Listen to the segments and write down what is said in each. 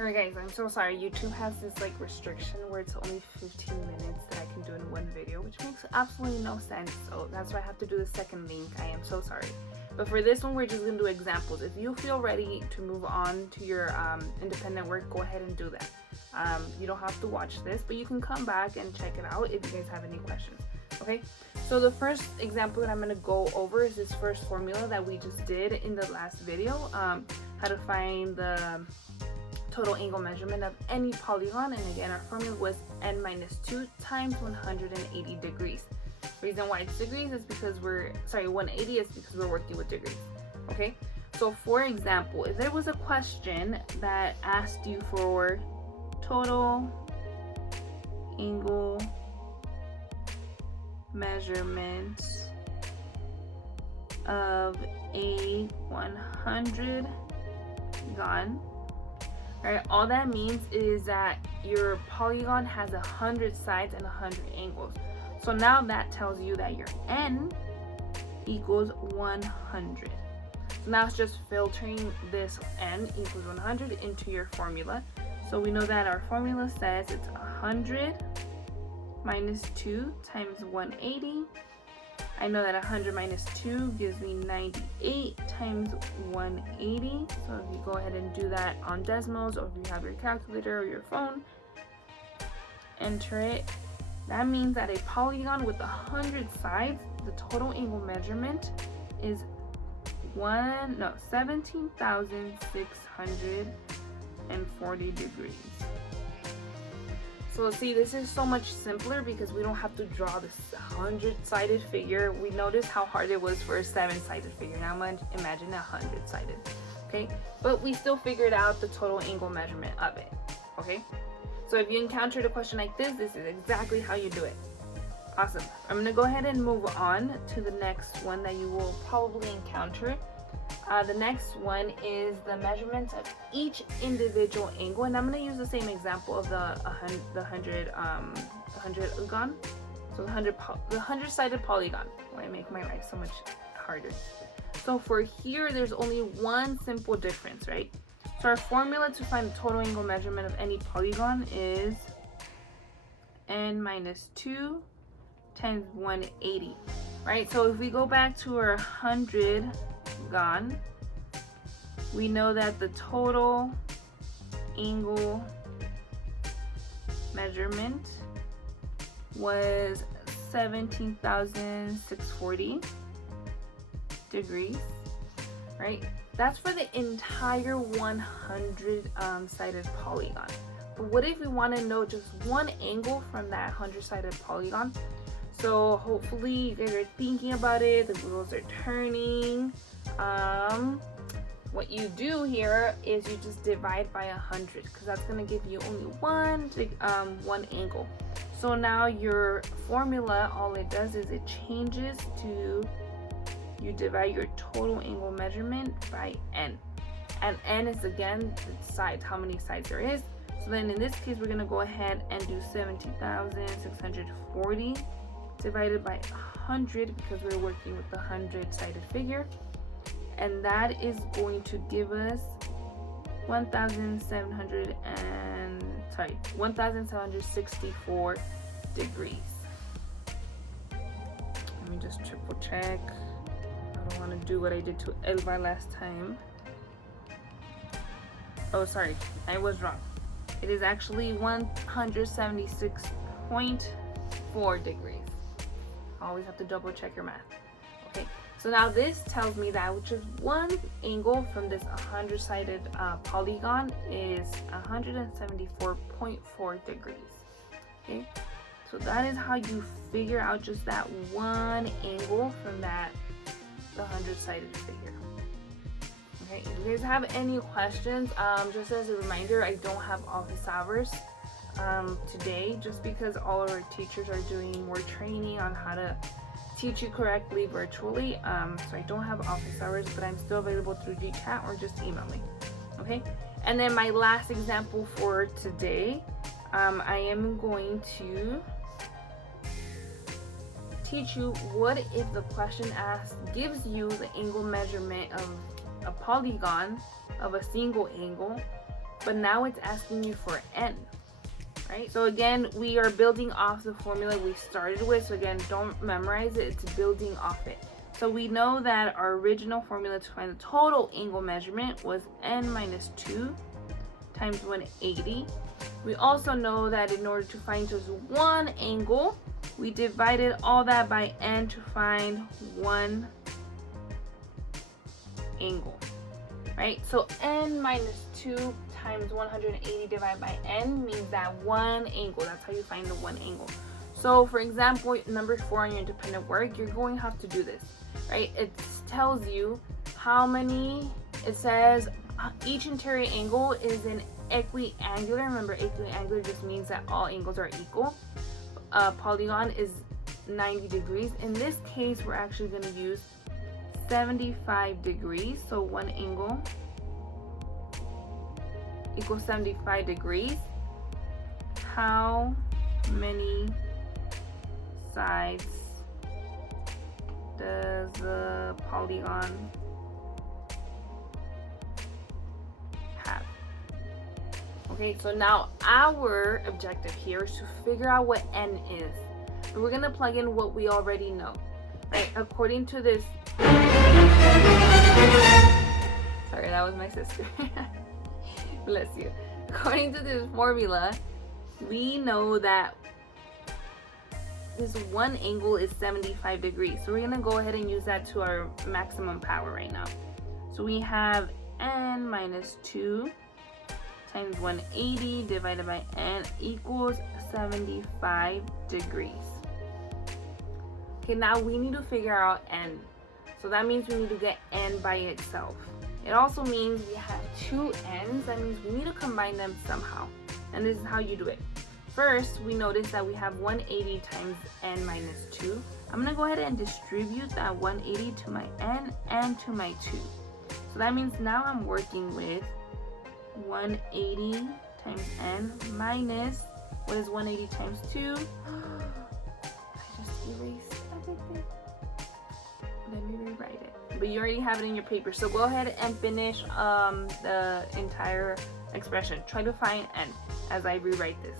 Alright guys, I'm so sorry. YouTube has this like restriction where it's only 15 minutes that I can do in one video, which makes absolutely no sense. So that's why I have to do the second link. I am so sorry. But for this one, we're just going to do examples. If you feel ready to move on to your independent work, go ahead and do that. You don't have to watch this, but you can come back and check it out if you guys have any questions. Okay, so the first example that I'm going to go over is this first formula that we just did in the last video. How to find the total angle measurement of any polygon, and again our formula was n-2 times 180 degrees. Reason why it's degrees is because 180 is because we're working with degrees. Okay, so for example, if there was a question that asked you for total angle measurement of a 100 gon. Right, all that means is that your polygon has 100 sides and 100 angles. So now that tells you that your n equals 100. So now it's just filtering this n equals 100 into your formula. So we know that our formula says it's 100 minus 2 times 180. I know that 100 minus 2 gives me 98 times 180. So if you go ahead and do that on decimals, or if you have your calculator or your phone, enter it. That means that a polygon with 100 sides, the total angle measurement is 17,640 degrees. So see, this is so much simpler because we don't have to draw this 100-sided figure. We noticed how hard it was for a 7-sided figure. Now imagine 100-sided, okay? But we still figured out the total angle measurement of it, okay? So if you encountered a question like this is exactly how you do it. Awesome. I'm gonna go ahead and move on to the next one that you will probably encounter. The next one is the measurements of each individual angle, and I'm going to use the same example of the 100 gon. So the 100-sided polygon. Why make my life so much harder? So for here, there's only one simple difference, right? So our formula to find the total angle measurement of any polygon is n-2 times 180, right? So if we go back to our 100 gon, we know that the total angle measurement was 17,640 degrees, right? That's for the entire 100 sided polygon. But what if we want to know just one angle from that 100-sided polygon? So hopefully you guys are thinking about it, the wheels are turning. What you do here is you just divide by 100, because that's going to give you only one angle. So now your formula, all it does is it changes to, you divide your total angle measurement by n, and n is again the sides, how many sides there is. So then in this case we're going to go ahead and do 17,640 divided by 100, because we're working with the 100-sided figure, and that is going to give us 1,764 degrees. Let me just triple check. I don't want to do what I did to Elva last time. Oh, sorry, I was wrong. It is actually 176.4 degrees. Always have to double check your math. Okay, so now this tells me that just one angle from this 100-sided polygon is 174.4 degrees. Okay, so that is how you figure out just that one angle from the 100-sided figure. Okay, if you guys have any questions, just as a reminder, I don't have office hours today, just because all of our teachers are doing more training on how to teach you correctly virtually. So I don't have office hours, but I'm still available through GChat or just email me. Okay, and then my last example for today, I am going to teach you what if the question asked gives you the angle measurement of a polygon of a single angle but now it's asking you for n, right? So again, we are building off the formula we started with. So again, don't memorize it, it's building off it. So we know that our original formula to find the total angle measurement was n minus 2 times 180. We also know that in order to find just one angle, we divided all that by n to find one angle, right? So n minus 2 times 180 divided by n means that one angle. That's how you find the one angle. So for example, number 4 on your independent work, you're going to have to do this, right? It tells you how many, it says each interior angle is an equiangular. Remember, equiangular just means that all angles are equal. Polygon is 90 degrees. In this case, we're actually going to use 75 degrees. So one angle equals 75 degrees. How many sides does the polygon have? Okay, so now our objective here is to figure out what n is. But we're gonna plug in what we already know, right? According to this, sorry, that was my sister. Bless you. According to this formula, we know that this one angle is 75 degrees. So we're gonna go ahead and use that to our maximum power right now. So we have n minus 2 times 180 divided by n equals 75 degrees. Okay, now we need to figure out n. So that means we need to get n by itself. It also means we have two n's. That means we need to combine them somehow. And this is how you do it. First, we notice that we have 180 times n minus 2. I'm going to go ahead and distribute that 180 to my n and to my 2. So that means now I'm working with 180 times n minus, what is 180 times 2? I just erased everything. Let me rewrite it. But you already have it in your paper. So go ahead and finish the entire expression. Try to find n as I rewrite this.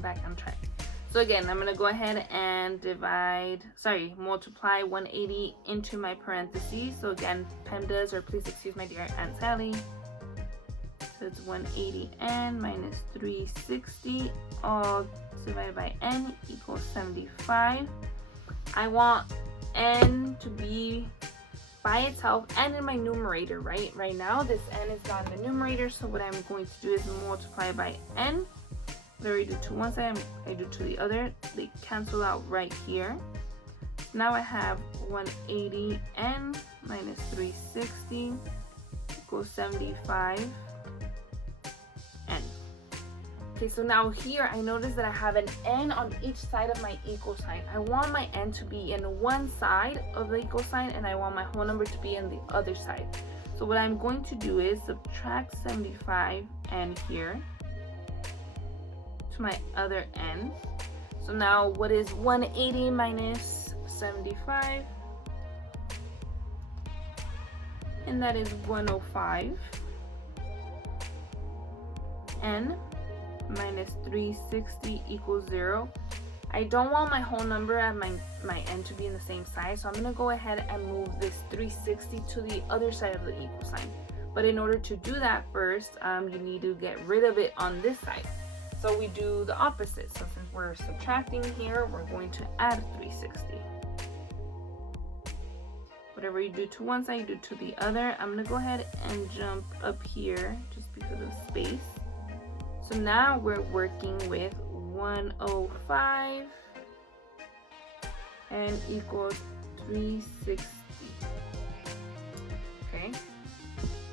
Back on track. So again, I'm gonna go ahead and multiply 180 into my parentheses. So again, PEMDAS, or please excuse my dear Aunt Sally. So it's 180n minus 360 all divided by n equals 75. I want n to be by itself and in my numerator, right? Right now this n is not in the numerator, so what I'm going to do is multiply by n. Whatever you do to one side, I do to the other. They cancel out right here. Now I have 180n minus 360 equals 75n. Okay, so now here I notice that I have an n on each side of my equal sign. I want my n to be in one side of the equal sign, and I want my whole number to be in the other side. So what I'm going to do is subtract 75n here to my other n. So now what is 180 minus 75? And that is 105. N minus 360 equals 0. I don't want my whole number and my n to be in the same side, so I'm going to go ahead and move this 360 to the other side of the equal sign. But in order to do that first, you need to get rid of it on this side. So we do the opposite. So since we're subtracting here, we're going to add 360. Whatever you do to one side, you do to the other. I'm going to go ahead and jump up here just because of space. So now we're working with 105 and equals 360. Okay,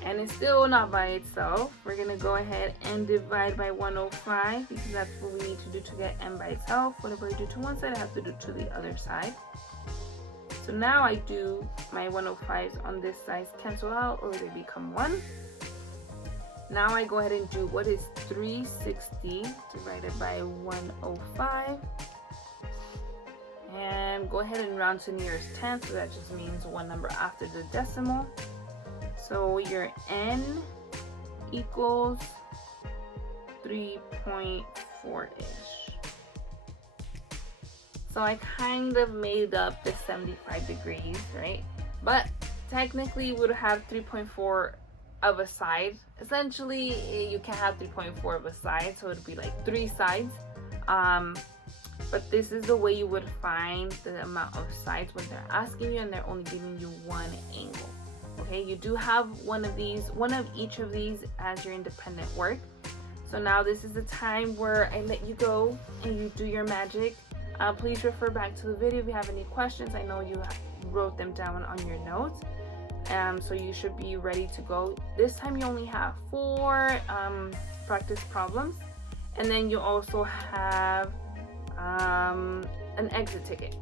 and it's still not by itself. We're gonna go ahead and divide by 105 because that's what we need to do to get n by itself. Whatever I do to one side, I have to do to the other side. So now I do my 105s on this side cancel out, or they become 1. Now I go ahead and do what is 360 divided by 105. go ahead and round to nearest 10, so that just means one number after the decimal. So your n equals 3.4-ish. So I kind of made up the 75 degrees, right? But technically we would have 3.4 of a side. Essentially, you can have 3.4 of a side, so it would be like 3 sides. But this is the way you would find the amount of sides when they're asking you and they're only giving you one angle. Okay, you do have one of each of these as your independent work. So now this is the time where I let you go and you do your magic. Please refer back to the video if you have any questions. I know you wrote them down on your notes. So you should be ready to go. This time you only have 4 practice problems, and then you also have an exit ticket.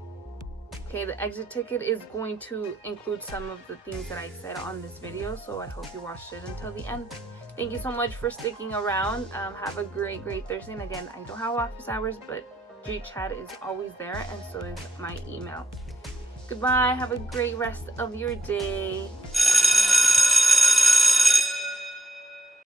Okay, the exit ticket is going to include some of the things that I said on this video, so I hope you watched it until the end. Thank you so much for sticking around. Have a great Thursday. And again, I don't have office hours, but G-Chat is always there, and so is my email. Goodbye. Have a great rest of your day.